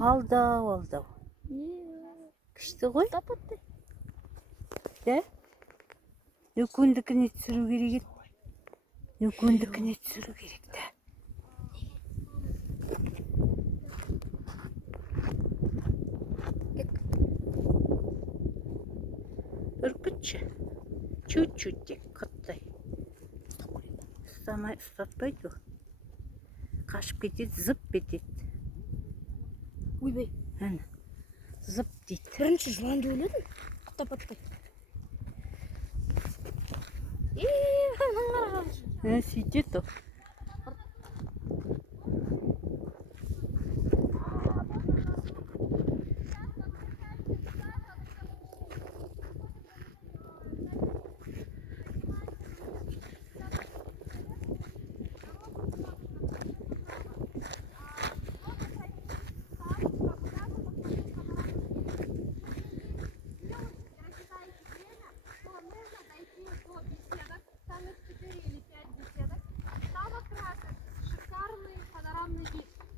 алдау. Күшті ғой? Тапатты. Де? Нүкөндікіне түсіру керек еді. Нүкөндікіне түсіру керек те. Үркітші. Чуть-чуть тек қаттай. Ұстатпайды. Қашып кетеді, зып кетеді. Ойбай. Әні. Зып дейді. Бірінші жыланды өледі. Тапатпай. Сөйтеді.